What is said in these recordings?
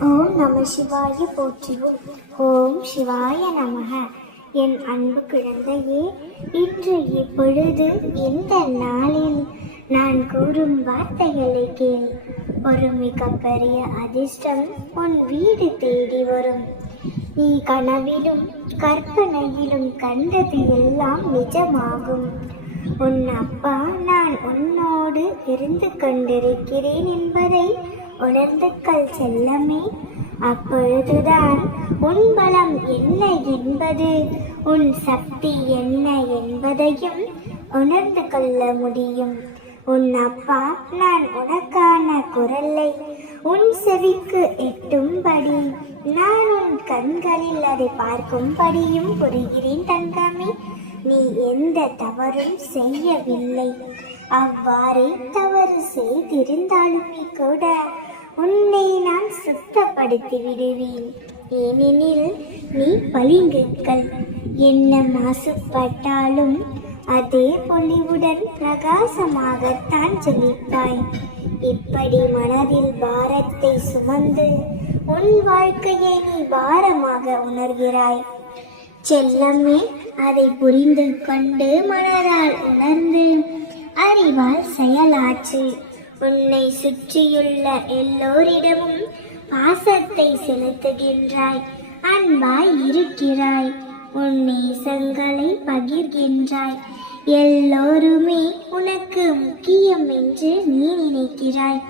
ஓம் நம சிவாய போற்றி. ஓம் சிவாய நமக. என் அன்பு குழந்தையே இன்று இப்பொழுது இந்த நாளில் நான் கூறும் வார்த்தைகளை கேள். ஒரு மிகப்பெரிய அதிர்ஷ்டம் உன் வீடு தேடி வரும். நீ கனவிலும் கற்பனையிலும் கண்டது எல்லாம் நிஜமாகும். உன் அப்பா நான் உன்னோடு இருந்து கொண்டிருக்கிறேன் என்பதை உணர்ந்து கொள் செல்லமே. அப்பொழுதுதான் உன் பலம் என்ன என்பது உன் சக்தி என்ன என்பதையும் உணர்ந்து கொள்ள முடியும். உன் அப்பா நான் உனக்கான குரலை உன் செவிக்கு எட்டும்படி நான் உன் கண்களில் அதை பார்க்கும்படியும் புரிகிறேன் தங்கமே. நீ எந்த தவறும் செய்யவில்லை. அவ்வாறே தவறு செய்திருந்தாலுமே கூட உன்னை நான் சுத்தப்படுத்தி விடுவேன். ஏனெனில் நீ பளிங்குக்கள் என்ன மாசுபட்டாலும் அதே பொலிவுடன் பிரகாசமாகத்தான் ஜொலிப்பாய் இப்படி மனதில் பாரத்தை சுமந்து உன் வாழ்க்கையை நீ பாரமாக உணர்கிறாய். செல்லமே அதை புரிந்து கொண்டு மனதால் உணர்ந்து அறிவால் செயலாற்று. உன்னை சுற்றியுள்ள எல்லோரிடமும் பாசத்தை செலுத்துகின்றாய். அன்பாய் இருக்கிறாய். உன் நேசங்களை பகிர்கின்றாய். எல்லோருமே உனக்கு முக்கியம் என்று நீ நினைக்கிறாய்.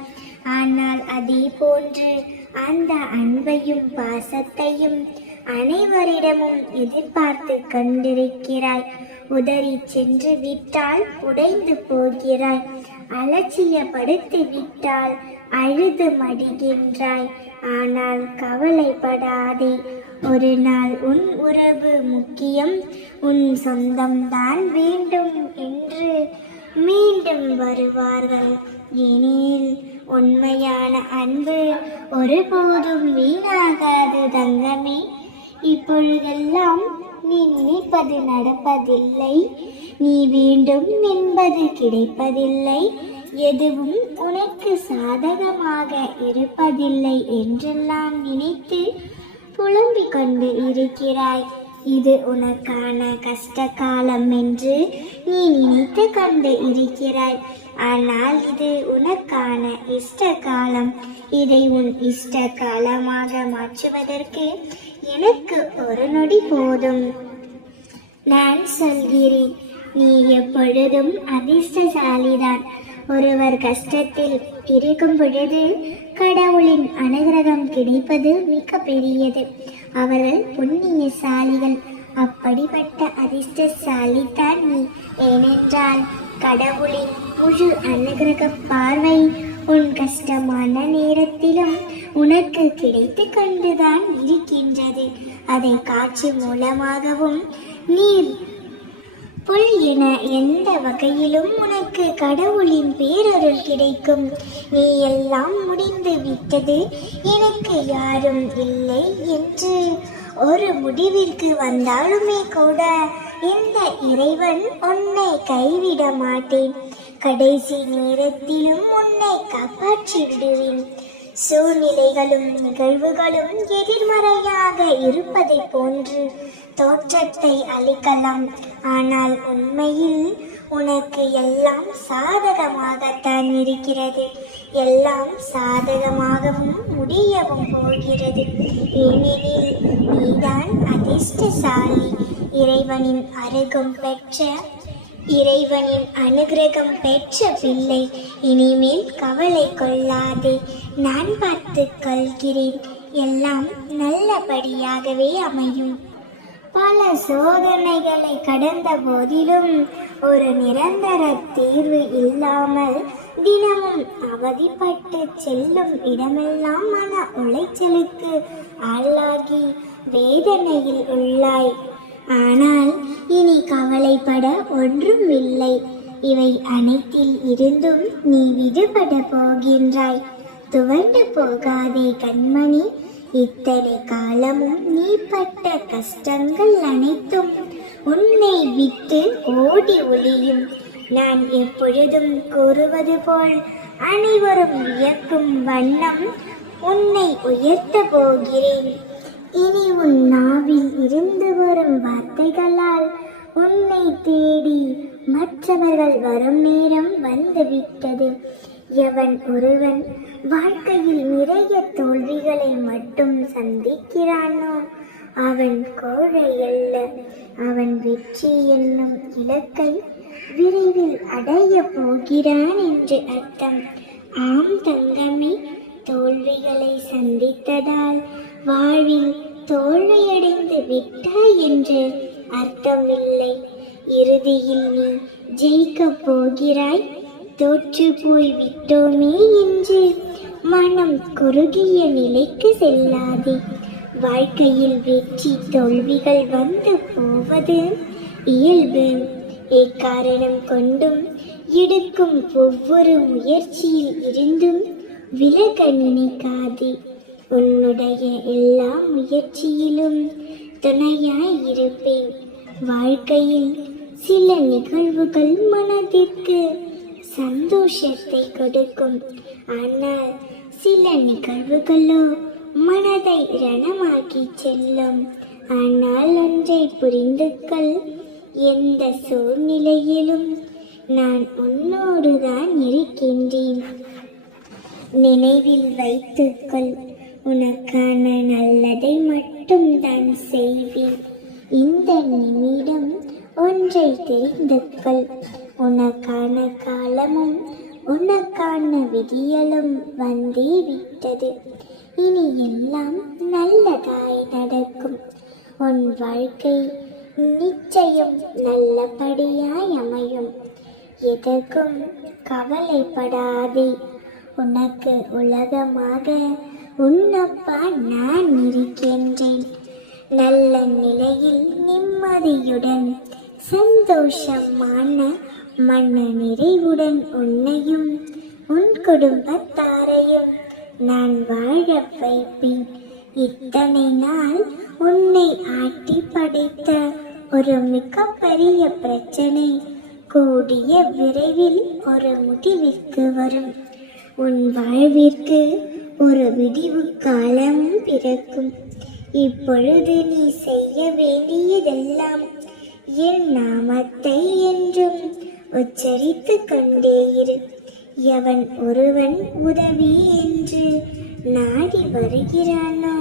ஆனால் அதே போன்று அந்த அன்பையும் பாசத்தையும் அனைவரிடமும் எதிர்பார்த்து கண்டிருக்கிறாய். உதறி சென்று விட்டால் உடைந்து போகிறாய். அலட்சியப்படுத்தி விட்டால் அழுது மடிகின்றாய். ஆனால் கவலைப்படாதே. ஒரு நாள் உன் உறவு முக்கியம். உன் சொந்தம்தான் வேண்டும் என்று மீண்டும் வருவார்கள். எனில் உண்மையான அன்பு ஒருபோதும் வீணாகாது தங்கமே. இப்பொழுதெல்லாம் நீ நினைப்பது நடப்பதில்லை. நீ வேண்டும் என்பது கிடைப்பதில்லை. எதுவும் உனக்கு சாதகமாக இருப்பதில்லை என்றெல்லாம் நினைத்து புலம்பிக் கொண்டு இருக்கிறாய். இது உனக்கான கஷ்ட காலம் என்று நீ நினைத்து கொண்டு இருக்கிறாய். ஆனால் இது உனக்கான இஷ்ட காலம் இதை உன் இஷ்ட காலமாக மாற்றுவதற்கு எனக்கு ஒரு நொடி போதும். நான் சொல்கிறேன் நீ எப்பொழுதும் அதிர்ஷ்டசாலிதான். ஒருவர் கஷ்டத்தில் இருக்கும் பொழுது கடவுளின் அனுகிரகம் கிடைப்பது மிக பெரியது. அவர்கள் புண்ணியசாலிகள். அப்படிப்பட்ட அதிர்ஷ்டசாலிதான் நீ. ஏனென்றால் கடவுளின் முழு அனுகிரக பார்வை உன் கஷ்டமான நேரத்திலும் உனக்கு கிடைத்து கொண்டுதான் இருக்கின்றது. அதை காட்சி மூலமாகவும் நீர் புல் என எந்த வகையிலும் உனக்கு கடவுளின் பேரருள் கிடைக்கும். நீ எல்லாம் முடிந்து விட்டது எனக்கு யாரும் இல்லை என்று ஒரு முடிவிற்கு வந்தாலுமே கூட இந்த இறைவன் உன்னை கைவிட மாட்டேன்? கடைசி நேரத்திலும் உன்னை காப்பாற்றி விடுவேன். சூழ்நிலைகளும் நிகழ்வுகளும் எதிர்மறையாக இருப்பதை போன்று தோற்றத்தை அளிக்கலாம். ஆனால் உண்மையில் உனக்கு எல்லாம் சாதகமாகத்தான் இருக்கிறது. எல்லாம் சாதகமாகவும் முடியவும் போகிறது. ஏனெனில் நீதான் அதிர்ஷ்டசாலி. இறைவனின் அருகம் பெற்ற இறைவனின் அனுகிரகம் பெற்ற பிள்ளை இனிமேல் கவலை கொள்ளாதே. நான் பார்த்து கொள்கிறேன். எல்லாம் நல்லபடியாகவே அமையும். பல சோதனைகளை கடந்த போதிலும் ஒரு நிரந்தர தீர்வு இல்லாமல் தினமும் அவதிப்பட்டு செல்லும் இடமெல்லாம் மன உளைச்சலுக்கு ஆளாகி வேதனையில் உள்ளாய். ஆனால் இனி கவலைப்பட ஒன்றும் இல்லை இவை அனைத்தில் இருந்தும் நீ விடுபட போகின்றாய். துவண்டு போகாதே கண்மணி. இத்தனை காலமும் நீ பட்ட கஷ்டங்கள் அனைத்தும் உன்னை விட்டு ஓடி ஒளியும். நான் எப்பொழுதும் கூறுவது போல் அனைவரும் வியக்கும் வண்ணம் உன்னை உயர்த்த போகிறேன். இனி உன் நாவில் இருந்து வரும் வார்த்தைகளால் உன்னை தேடி மற்றவர்கள் வரும் நேரம் வந்துவிட்டது. எவன் ஒருவன் வாழ்க்கையில் நிறைய தோல்விகளை மட்டும் சந்திக்கிறானோ அவன் கோழை அல்ல. அவன் வெற்றி என்னும் இலக்கை விரைவில் அடைய போகிறான் என்று அர்த்தம். ஆம் தங்கமே தோல்விகளை சந்தித்ததால் வாழ்வில் தோல்வியடைந்து விட்டாய் என்று அர்த்தமில்லை. இறுதியில் நீ ஜெயிக்க போகிறாய். தோற்று போய் விட்டோமே என்று மனம் குறுகிய நிலைக்கு செல்லாதே. வாழ்க்கையில் வெற்றி தோல்விகள் வந்து போவது இயல்பு. எக்காரணம் கொண்டும் எடுக்கும் ஒவ்வொரு முயற்சியில் இருந்தும் விலக நினைக்காதே. உன்னுடைய எல்லா முயற்சியிலும் துணையாய் இருப்பேன் வாழ்க்கையில் சில நிகழ்வுகள் மனதிற்கு சந்தோஷத்தை கொடுக்கும். ஆனால் சில நிகழ்வுகளோ மனதை ரணமாக்கி செல்லும். ஆனால் ஒன்றை புரிந்து கொள் எந்த சூழ்நிலையிலும் நான் உன்னோடு தான் இருக்கின்றேன். நினைவில் வைத்துக்கொள். உனக்கான நல்லதை மட்டும் தான் செய்வேன். இந்த நிமிடம் ஒன்றை தெரிந்து கொள். உனக்கான காலமும் உனக்கான விடியலும் வந்தே விட்டது. இனி எல்லாம் நல்லதாய் நடக்கும். உன் வாழ்க்கை நிச்சயம் நல்லபடியாய் அமையும். எதற்கும் கவலைப்படாதே. உனக்கு உலகமாக உன்னப்பா நான் இருக்கின்றேன். நல்ல நிலையில் நிம்மதியுடன் சந்தோஷமான மன நிறைவுடன் உன்னையும் உன் குடும்பத்தாரையும் நான் வாழ வைப்பேன். இத்தனை நாள் உன்னை ஆட்டி படைத்த ஒரு மிகப்பெரிய பிரச்சனை கூடிய விரைவில் ஒரு முடிவிற்கு வரும். உன் வாழ்விற்கு ஒரு விடிவு காலம் பிறக்கும். இப்பொழுது நீ செய்ய வேண்டியதெல்லாம் என் நாமத்தை என்றும் உச்சரித்து கொண்டே இரு. எவன் ஒருவன் உதவி என்று நாடி வருகிறானோ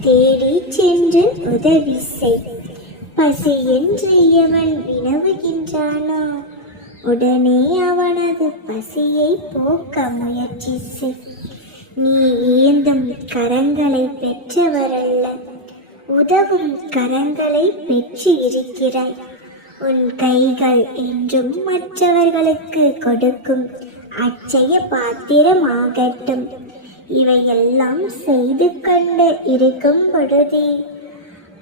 தேடி சென்று உதவி செய். பசி என்று எவன் வினவுகின்றானோ உடனே அவனது பசியை போக்க முயற்சி செய். நீ ஏந்தும் கரங்களை பெற்றவரல்ல. உதவும் கரங்களை பெற்று இருக்கிறாய். உன் கைகள் என்றும் மற்றவர்களுக்கு கொடுக்கும் அச்சய பாத்திரமாகட்டும். இவையெல்லாம் செய்து கொண்டு இருக்கும் பொழுதே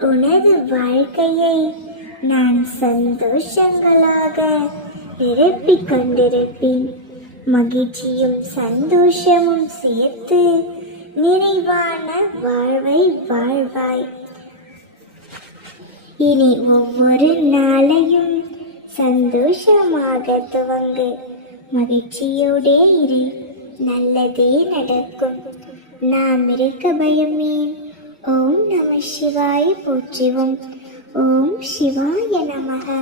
உனது வாழ்க்கையை நான் சந்தோஷங்களாக நிரப்பிக் கொண்டிருப்பேன் மகிழ்ச்சியும் சந்தோஷமும் சேர்த்து நிறைவான வாழ்வை வாழ்வாய். இனி ஒவ்வொரு நாளையும் சந்தோஷமாக துவங்கு. மகிழ்ச்சியோடே இரு. நல்லதே நடக்கும். நாம் இருக்க பயமே. ஓம் நம சிவாய போற்றிவோம். ஓம் சிவாய நமக